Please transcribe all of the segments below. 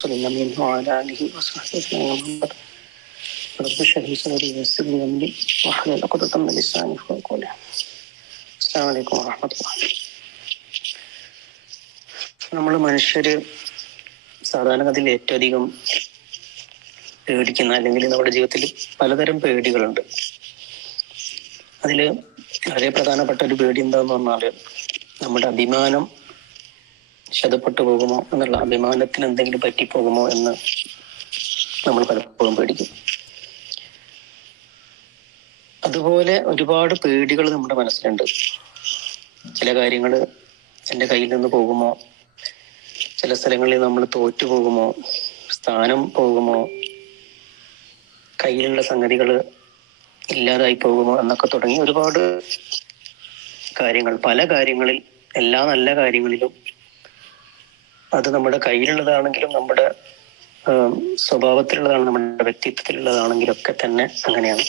صلى الله وعلى آله وصحبه أجمعين. رب اشرح لي صدري ويسر لي أمري واحلل عقدة من لساني يفقهوا قولي. അസ്സലാമു അലൈക്കും വറഹ്മത്തുള്ളാഹി. നമ്മൾ മനുഷ്യര് സാധാരണഗതിയിൽ ഏറ്റവും അധികം പേടിക്കുന്ന, അല്ലെങ്കിൽ നമ്മുടെ ജീവിതത്തിൽ പലതരം പേടികളുണ്ട്. അതിൽ വളരെ പ്രധാനപ്പെട്ട ഒരു പേടി എന്താന്ന് പറഞ്ഞാൽ നമ്മുടെ അഭിമാനം ക്ഷതപ്പെട്ടു പോകുമോ എന്നുള്ള, അഭിമാനത്തിന് എന്തെങ്കിലും പറ്റിപ്പോകുമോ എന്ന് നമ്മൾ പലപ്പോഴും പേടിക്കും. അതുപോലെ ഒരുപാട് പേടികൾ നമ്മുടെ മനസ്സിലുണ്ട്. ചില കാര്യങ്ങൾ എൻ്റെ കയ്യിൽ നിന്ന് പോകുമോ, ചില സ്ഥലങ്ങളിൽ നമ്മൾ തോറ്റു പോകുമോ, സ്ഥാനം പോകുമോ, കയ്യിലുള്ള സംഗതികൾ ഇല്ലാതായി പോകുമോ എന്നൊക്കെ തുടങ്ങി ഒരുപാട് കാര്യങ്ങൾ, പല കാര്യങ്ങളിൽ, എല്ലാ നല്ല കാര്യങ്ങളിലും, അത് നമ്മുടെ കയ്യിലുള്ളതാണെങ്കിലും നമ്മുടെ സ്വഭാവത്തിലുള്ളതാണ്, നമ്മുടെ വ്യക്തിത്വത്തിലുള്ളതാണെങ്കിലും ഒക്കെ തന്നെ അങ്ങനെയാണ്.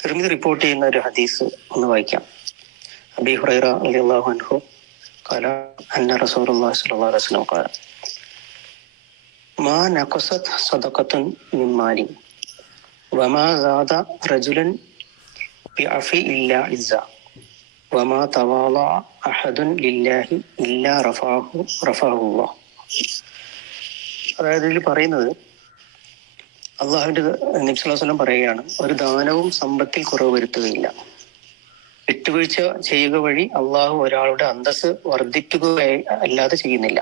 തിർമിദി റിപ്പോർട്ട് ചെയ്യുന്ന ഒരു ഹദീസ് ഒന്ന് വായിക്കാം. അബീ ഹുറൈറ റളിയല്ലാഹു അൻഹു ഖാല അന്ന റസൂലുള്ളാഹി സ്വല്ലല്ലാഹു അലൈഹി വസല്ലം ഖാല മാ നഖസത് സദഖത്തുൻ മിൻ മാലി വമാ സാദ റജുലൻ ബിഅഫി ഇല്ലാ ഇസ്സ വമാ തവാളഅ അഹദുൻ ലില്ലാഹി ഇല്ലാ റഫഅഹുല്ലാഹ്. അതായത് ഇതിൽ പറയുന്നത്, അള്ളാഹുവിന്റെ നബി സല്ലല്ലാഹു അലൈഹി വസല്ലം പറയുകയാണ്, ഒരു ദാനവും സമ്പത്തിൽ കുറവ് വരുത്തുകയില്ല. വിട്ടുവീഴ്ച ചെയ്യുക വഴി അള്ളാഹു ഒരാളുടെ അന്തസ്സ് വർദ്ധിപ്പിക്കുക അല്ലാതെ ചെയ്യുന്നില്ല.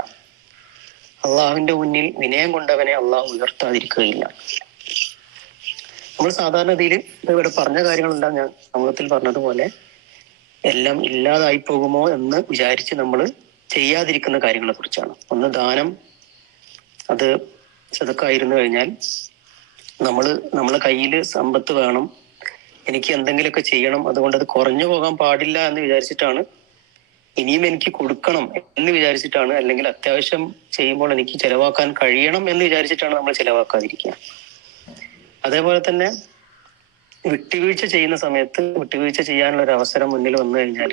അള്ളാഹുവിന്റെ മുന്നിൽ വിനയം കൊണ്ടവനെ അള്ളാഹു ഉയർത്താതിരിക്കുകയില്ല. നമ്മൾ സാധാരണഗതിയിൽ ഇവിടെ പറഞ്ഞ കാര്യങ്ങളെല്ലാം ഞാൻ സമൂഹത്തിൽ പറഞ്ഞതുപോലെ എല്ലാം ഇല്ലാതായി പോകുമോ എന്ന് വിചാരിച്ച് നമ്മൾ ചെയ്യാതിരിക്കുന്ന കാര്യങ്ങളെ കുറിച്ചാണ്. ഒന്ന്, ദാനം. അത് സദഖായിരുന്നു കഴിഞ്ഞാൽ നമ്മളെ കയ്യിൽ സമ്പത്ത് വേണം, എനിക്ക് എന്തെങ്കിലുമൊക്കെ ചെയ്യണം, അതുകൊണ്ട് അത് കുറഞ്ഞു പോകാൻ പാടില്ല എന്ന് വിചാരിച്ചിട്ടാണ്, ഇനിയും എനിക്ക് കൊടുക്കണം എന്ന് വിചാരിച്ചിട്ടാണ്, അല്ലെങ്കിൽ അത്യാവശ്യം ചെയ്യുമ്പോൾ എനിക്ക് ചെലവാക്കാൻ കഴിയണം എന്ന് വിചാരിച്ചിട്ടാണ് നമ്മൾ ചെലവാക്കാതിരിക്കുക. അതേപോലെ തന്നെ വിട്ടുവീഴ്ച ചെയ്യുന്ന സമയത്ത്, വിട്ടുവീഴ്ച ചെയ്യാനുള്ള ഒരു അവസരം മുന്നിൽ വന്നു കഴിഞ്ഞാൽ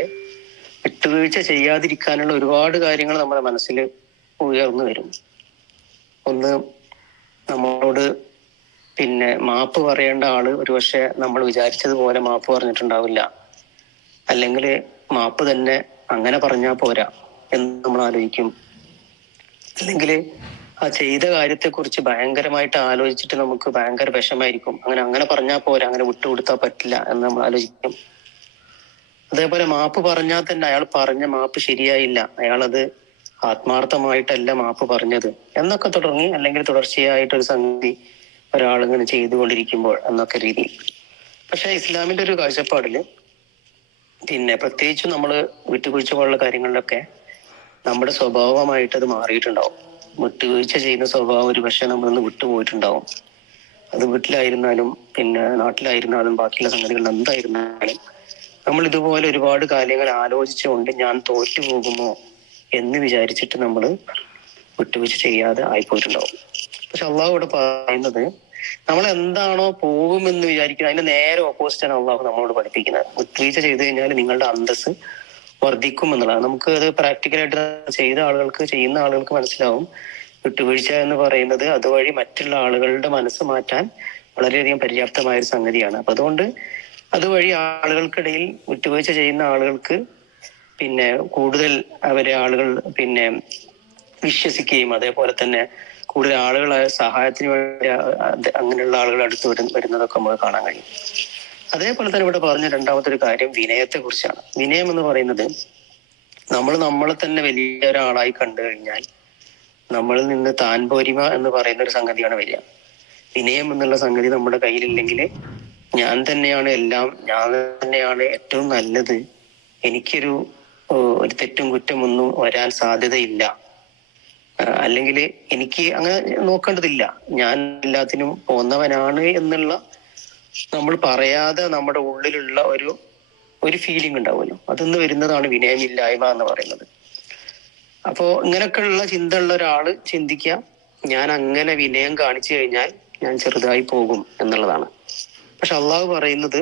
വിട്ടുവീഴ്ച ചെയ്യാതിരിക്കാനുള്ള ഒരുപാട് കാര്യങ്ങൾ നമ്മുടെ മനസ്സിൽ ഉയർന്നു വരും. ഒന്ന്, നമ്മളോട് മാപ്പ് പറയേണ്ട ആള് ഒരുപക്ഷെ നമ്മൾ വിചാരിച്ചതുപോലെ മാപ്പ് പറഞ്ഞിട്ടുണ്ടാവില്ല, അല്ലെങ്കിൽ മാപ്പ് തന്നെ അങ്ങനെ പറഞ്ഞാൽ പോരാ എന്ന് നമ്മൾ ആലോചിക്കും. അല്ലെങ്കിൽ ആ ചെയ്ത കാര്യത്തെക്കുറിച്ച് ഭയങ്കരമായിട്ട് ആലോചിച്ചിട്ട് നമുക്ക് ഭയങ്കര വിഷമായിരിക്കും. അങ്ങനെ പറഞ്ഞാൽ പോരാ, അങ്ങനെ വിട്ടുകൊടുത്താൽ പറ്റില്ല എന്ന് നമ്മൾ ആലോചിക്കും. അതേപോലെ മാപ്പ് പറഞ്ഞാൽ തന്നെ അയാൾ പറഞ്ഞ മാപ്പ് ശരിയായില്ല, അയാളത് ആത്മാർത്ഥമായിട്ടല്ല മാപ്പ് പറഞ്ഞത് എന്നൊക്കെ തുടങ്ങി, അല്ലെങ്കിൽ തുടർച്ചയായിട്ടൊരു സംഗതി ഒരാളിങ്ങനെ ചെയ്തുകൊണ്ടിരിക്കുമ്പോൾ എന്നൊക്കെ രീതിയിൽ. പക്ഷെ ഇസ്ലാമിന്റെ ഒരു കാഴ്ചപ്പാടില് പ്രത്യേകിച്ച് നമ്മൾ വിട്ടുവീഴ്ച പോലുള്ള കാര്യങ്ങളിലൊക്കെ നമ്മുടെ സ്വഭാവമായിട്ട് അത് മാറിയിട്ടുണ്ടാവും. വിട്ടുവീഴ്ച ചെയ്യുന്ന സ്വഭാവം ഒരു പക്ഷെ നമ്മളൊന്ന് വിട്ടുപോയിട്ടുണ്ടാവും. അത് വീട്ടിലായിരുന്നാലും നാട്ടിലായിരുന്നാലും ബാക്കിയുള്ള സംഗതികൾ എന്തായിരുന്നാലും നമ്മൾ ഇതുപോലെ ഒരുപാട് കാര്യങ്ങൾ ആലോചിച്ചുകൊണ്ട് ഞാൻ തോറ്റുപോകുമോ എന്ന് വിചാരിച്ചിട്ട് നമ്മൾ വിട്ടുവീഴ്ച ചെയ്യാതെ ആയിപ്പോയിട്ടുണ്ടാവും. പക്ഷെ അള്ളാഹു ഇവിടെ പറയുന്നത്, നമ്മൾ എന്താണോ പോകുമെന്ന് വിചാരിക്കുന്നത് അതിന്റെ നേരെ ഓപ്പോസിറ്റാണ് അള്ളാഹു നമ്മളോട് പഠിപ്പിക്കുന്നത്. വിട്ടുവീഴ്ച ചെയ്തു കഴിഞ്ഞാൽ നിങ്ങളുടെ അന്തസ്സ് വർദ്ധിക്കും എന്നുള്ളതാണ്. നമുക്ക് അത് പ്രാക്ടിക്കലായിട്ട് ചെയ്യുന്ന ആളുകൾക്ക് മനസ്സിലാവും. വിട്ടുവീഴ്ച എന്ന് പറയുന്നത് അതുവഴി മറ്റുള്ള ആളുകളുടെ മനസ്സ് മാറ്റാൻ വളരെയധികം പര്യാപ്തമായ ഒരു സംഗതിയാണ്. അപ്പൊ അതുകൊണ്ട് അതുവഴി ആളുകൾക്കിടയിൽ വിട്ടുവീഴ്ച ചെയ്യുന്ന ആളുകൾക്ക് കൂടുതൽ ആളുകൾ വിശ്വസിക്കുകയും അതേപോലെ തന്നെ കൂടുതൽ ആളുകളെ സഹായത്തിന് വേണ്ടി അങ്ങനെയുള്ള ആളുകൾ അടുത്ത് വരുന്നതൊക്കെ നമുക്ക് കാണാൻ കഴിയും. അതേപോലെ തന്നെ ഇവിടെ പറഞ്ഞ രണ്ടാമത്തെ ഒരു കാര്യം വിനയത്തെ കുറിച്ചാണ്. വിനയം എന്ന് പറയുന്നത്, നമ്മളെ തന്നെ വലിയ ഒരാളായി കണ്ടു കഴിഞ്ഞാൽ നമ്മളിൽ നിന്ന് താൻ പോരിമ എന്ന് പറയുന്ന ഒരു സംഗതിയാണ് വരിക. വിനയം എന്നുള്ള സംഗതി നമ്മുടെ കയ്യിലില്ലെങ്കിൽ ഞാൻ തന്നെയാണ് എല്ലാം, ഞാൻ തന്നെയാണ് ഏറ്റവും നല്ലത്, എനിക്കൊരു തെറ്റും കുറ്റമൊന്നും വരാൻ സാധ്യതയില്ല, അല്ലെങ്കിൽ എനിക്ക് അങ്ങനെ നോക്കേണ്ടതില്ല, ഞാൻ എല്ലാത്തിനും പോന്നവനാണ് എന്നുള്ള നമ്മൾ പറയാതെ നമ്മുടെ ഉള്ളിലുള്ള ഒരു ഫീലിംഗ് ഉണ്ടാവുമല്ലോ, അതൊന്ന് വരുന്നതാണ് വിനയമില്ലായ്മ എന്ന് പറയുന്നത്. അപ്പോ ഇങ്ങനെയൊക്കെയുള്ള ചിന്ത ഉള്ള ഒരാള് ചിന്തിക്കുക, ഞാൻ അങ്ങനെ വിനയം കാണിച്ചു കഴിഞ്ഞാൽ ഞാൻ ചെറുതായി പോകും എന്നുള്ളതാണ്. പക്ഷെ അള്ളാഹു പറയുന്നത്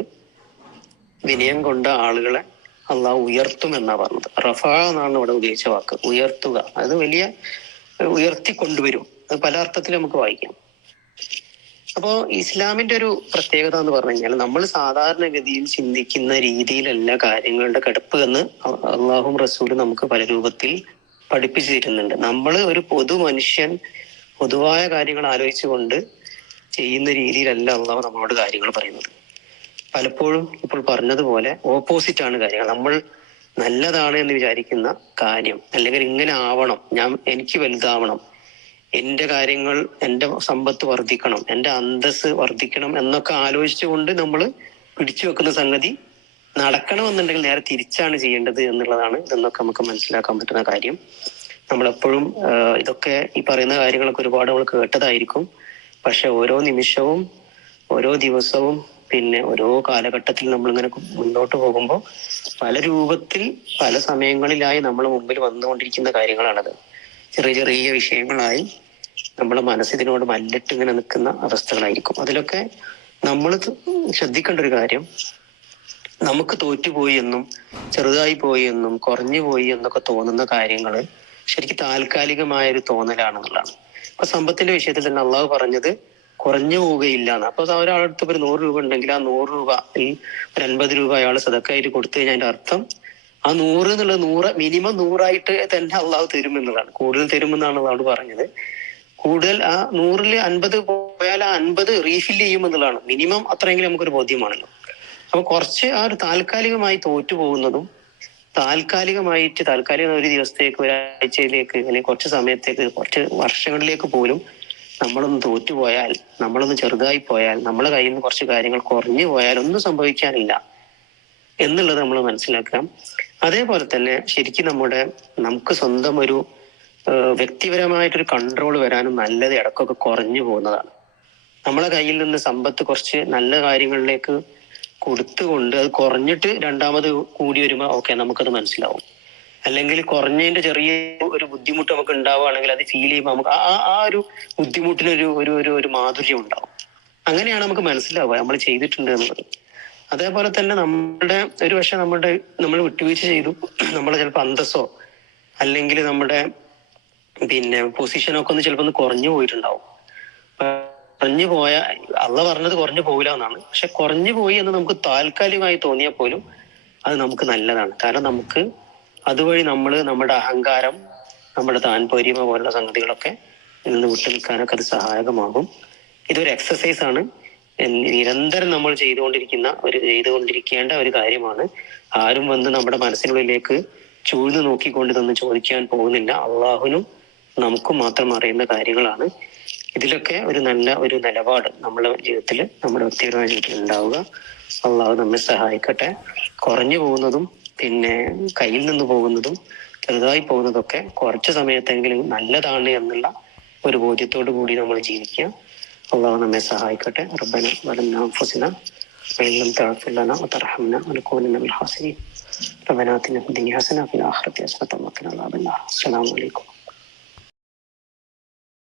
വിനയം കൊണ്ട ആളുകളെ അള്ളാഹു ഉയർത്തും എന്നാ പറഞ്ഞത്. റഫ എന്നാണ് ഇവിടെ ഉപയോഗിച്ച വാക്ക്, ഉയർത്തുക. അത് വലിയ ഉയർത്തിക്കൊണ്ടുവരും. അത് പല അർത്ഥത്തിൽ നമുക്ക് വായിക്കാം. അപ്പോ ഇസ്ലാമിന്റെ ഒരു പ്രത്യേകത എന്ന് പറഞ്ഞു കഴിഞ്ഞാൽ നമ്മൾ സാധാരണഗതിയിൽ ചിന്തിക്കുന്ന രീതിയിലല്ല കാര്യങ്ങളുടെ കിടപ്പ് എന്ന് അള്ളാഹും റസൂലും നമുക്ക് പല രൂപത്തിൽ പഠിപ്പിച്ചു തരുന്നുണ്ട്. നമ്മൾ ഒരു പൊതു മനുഷ്യൻ പൊതുവായ കാര്യങ്ങൾ ആലോചിച്ചുകൊണ്ട് ചെയ്യുന്ന രീതിയിലല്ല അള്ളാഹു നമ്മളോട് കാര്യങ്ങൾ പറയുന്നത്. പലപ്പോഴും ഇപ്പോൾ പറഞ്ഞതുപോലെ ഓപ്പോസിറ്റ് ആണ് കാര്യങ്ങൾ. നമ്മൾ നല്ലതാണ് എന്ന് വിചാരിക്കുന്ന കാര്യം, അല്ലെങ്കിൽ ഇങ്ങനെ ആവണം, എനിക്ക് വലുതാവണം, എന്റെ കാര്യങ്ങൾ, എന്റെ സമ്പത്ത് വർദ്ധിക്കണം, എന്റെ അന്തസ് വർദ്ധിക്കണം എന്നൊക്കെ ആലോചിച്ചുകൊണ്ട് നമ്മൾ പിടിച്ചു വെക്കുന്ന സംഗതി നടക്കണമെന്നുണ്ടെങ്കിൽ നേരെ തിരിച്ചാണ് ചെയ്യേണ്ടത് എന്നുള്ളതാണ് ഇതെന്നൊക്കെ നമുക്ക് മനസ്സിലാക്കാൻ പറ്റുന്ന കാര്യം. നമ്മളെപ്പോഴും ഇതൊക്കെ ഈ പറയുന്ന കാര്യങ്ങളൊക്കെ ഒരുപാട് നമ്മൾ കേട്ടതായിരിക്കും. പക്ഷെ ഓരോ നിമിഷവും ഓരോ ദിവസവും പിന്നെ ഓരോ കാലഘട്ടത്തിൽ നമ്മളിങ്ങനെ മുന്നോട്ട് പോകുമ്പോൾ പല രൂപത്തിൽ പല സമയങ്ങളിലായി നമ്മളെ മുമ്പിൽ വന്നുകൊണ്ടിരിക്കുന്ന കാര്യങ്ങളാണത്. ചെറിയ ചെറിയ വിഷയങ്ങളായി നമ്മളെ മനസ്സിനോട് മല്ലിട്ട് ഇങ്ങനെ നിൽക്കുന്ന അവസ്ഥകളായിരിക്കും. അതിലൊക്കെ നമ്മൾ ശ്രദ്ധിക്കേണ്ട ഒരു കാര്യം, നമുക്ക് തോറ്റുപോയി എന്നും ചെറുതായി പോയി എന്നും കുറഞ്ഞു പോയി എന്നൊക്കെ തോന്നുന്ന കാര്യങ്ങൾ ശരിക്കും താൽക്കാലികമായ ഒരു തോന്നലാണെന്നുള്ളതാണ്. അപ്പൊ സമ്പത്തിന്റെ വിഷയത്തിൽ തന്നെ അള്ളാഹു പറഞ്ഞത് കുറഞ്ഞു പോവുകയില്ല എന്ന്. അപ്പൊ ഒരാളടുത്ത് ഒരു 100 രൂപ ഉണ്ടെങ്കിൽ ആ 100 രൂപ ഈ ഒരു 50 രൂപ അയാൾ സദക്കായിട്ട് കൊടുത്തു കഴിഞ്ഞാൽ അതിന്റെ അർത്ഥം ആ 100 എന്നുള്ളത് 100 മിനിമം 100 തന്നെ അള്ളാഹു തരും എന്നുള്ളതാണ്. കൂടുതൽ തരുമെന്നാണ് അള്ളാഹു പറഞ്ഞത്. കൂടുതൽ ആ 100ൽ 50 പോയാൽ ആ 50 റീഫിൽ ചെയ്യും എന്നുള്ളതാണ്. മിനിമം അത്രയെങ്കിലും നമുക്കൊരു ബോധ്യമാണല്ലോ. അപ്പൊ കുറച്ച് ആ ഒരു താൽക്കാലികമായി തോറ്റു പോകുന്നതും താൽക്കാലികം ഒരു ദിവസത്തേക്ക്, ഒരാഴ്ചയിലേക്ക്, അല്ലെങ്കിൽ കുറച്ച് സമയത്തേക്ക്, കുറച്ച് വർഷങ്ങളിലേക്ക് പോലും നമ്മളൊന്ന് തോറ്റുപോയാൽ, നമ്മളൊന്ന് ചെറുതായി പോയാൽ, നമ്മളെ കയ്യിൽ നിന്ന് കുറച്ച് കാര്യങ്ങൾ കുറഞ്ഞു പോയാൽ ഒന്നും സംഭവിക്കാനില്ല എന്നുള്ളത് നമ്മൾ മനസ്സിലാക്കാം. അതേപോലെ തന്നെ ശരിക്കും നമുക്ക് സ്വന്തം ഒരു വ്യക്തിപരമായിട്ടൊരു കൺട്രോൾ വരാനും നല്ലത് ഇടക്കൊക്കെ കുറഞ്ഞു പോകുന്നതാണ്. നമ്മളെ കയ്യിൽ നിന്ന് സമ്പത്ത് കുറച്ച് നല്ല കാര്യങ്ങളിലേക്ക് കൊടുത്തുകൊണ്ട് അത് കുറഞ്ഞിട്ട് രണ്ടാമത് കൂടി വരുമ്പോൾ ഓക്കെ നമുക്കത് മനസ്സിലാവും. അല്ലെങ്കിൽ കുറഞ്ഞതിന്റെ ചെറിയ ഒരു ബുദ്ധിമുട്ട് നമുക്ക് ഉണ്ടാവുകയാണെങ്കിൽ അത് ഫീൽ ചെയ്യുമ്പോൾ നമുക്ക് ആ ഒരു ബുദ്ധിമുട്ടിനൊരു ഒരു ഒരു ഒരു മാധുര്യം ഉണ്ടാവും. അങ്ങനെയാണ് നമുക്ക് മനസ്സിലാവുക നമ്മൾ ചെയ്തിട്ടുണ്ട് എന്നുള്ളത്. അതേപോലെ തന്നെ ഒരു പക്ഷെ നമ്മൾ വിട്ടുവീഴ്ച ചെയ്തു, നമ്മളെ ചിലപ്പോൾ അന്തസ്സോ അല്ലെങ്കിൽ നമ്മുടെ പിന്നെ പൊസിഷനൊക്കെ ചിലപ്പോൾ ഒന്ന് കുറഞ്ഞു പോയിട്ടുണ്ടാവും. കുറഞ്ഞു പോയ അള്ളാഹ് പറഞ്ഞത് കുറഞ്ഞു പോകില്ല എന്നാണ്. പക്ഷെ കുറഞ്ഞു പോയി എന്ന് നമുക്ക് താൽക്കാലികമായി തോന്നിയാൽ പോലും അത് നമുക്ക് നല്ലതാണ്. കാരണം നമുക്ക് അതുവഴി നമ്മുടെ അഹങ്കാരം, നമ്മുടെ താൻപോരിമ പോലുള്ള സംഗതികളൊക്കെ നിന്ന് വിട്ടു നിൽക്കാനൊക്കെ അത് സഹായകമാകും. ഇതൊരു എക്സസൈസ് ആണ്. നിരന്തരം നമ്മൾ ചെയ്തുകൊണ്ടിരിക്കേണ്ട ഒരു കാര്യമാണ്. ആരും വന്ന് നമ്മുടെ മനസ്സിനുള്ളിലേക്ക് ചൂഴ്ന്നു നോക്കിക്കൊണ്ട് ഇതൊന്നും ചോദിക്കാൻ പോകുന്നില്ല. അള്ളാഹുനും നമുക്കും മാത്രം അറിയുന്ന കാര്യങ്ങളാണ്. ഇതിലൊക്കെ ഒരു നല്ല ഒരു നിലപാട് നമ്മുടെ ജീവിതത്തിൽ, നമ്മുടെ വ്യക്തിപരമായ ജീവിതത്തിൽ ഉണ്ടാവുക. അള്ളാഹു നമ്മെ സഹായിക്കട്ടെ. കുറഞ്ഞു പോകുന്നതും പിന്നെ കയ്യിൽ നിന്ന് പോകുന്നതും ചെറുതായി പോകുന്നതൊക്കെ കുറച്ച് സമയത്തെങ്കിലും നല്ലതാണ് എന്നുള്ള ഒരു ബോധ്യത്തോടു കൂടി നമ്മൾ ജീവിക്കുക. അള്ളാഹു നമ്മെ സഹായിക്കട്ടെ. റബ്ബന വലന്നാ അൻഫുസനാ വഇൻ ലം തഗ്ഫിർ ലനാ വതർഹംനാ ലനകൂനന്ന മിനൽ ഖാസിരീൻ. റബ്ബനാ ആതിനാ ഫിദ് ദുനിയാ ഹസനത വഫിൽ ആഖിറതി ഹസനത വഖിനാ അദാബന്നാർ. അസ്സലാമു അലൈക്കും.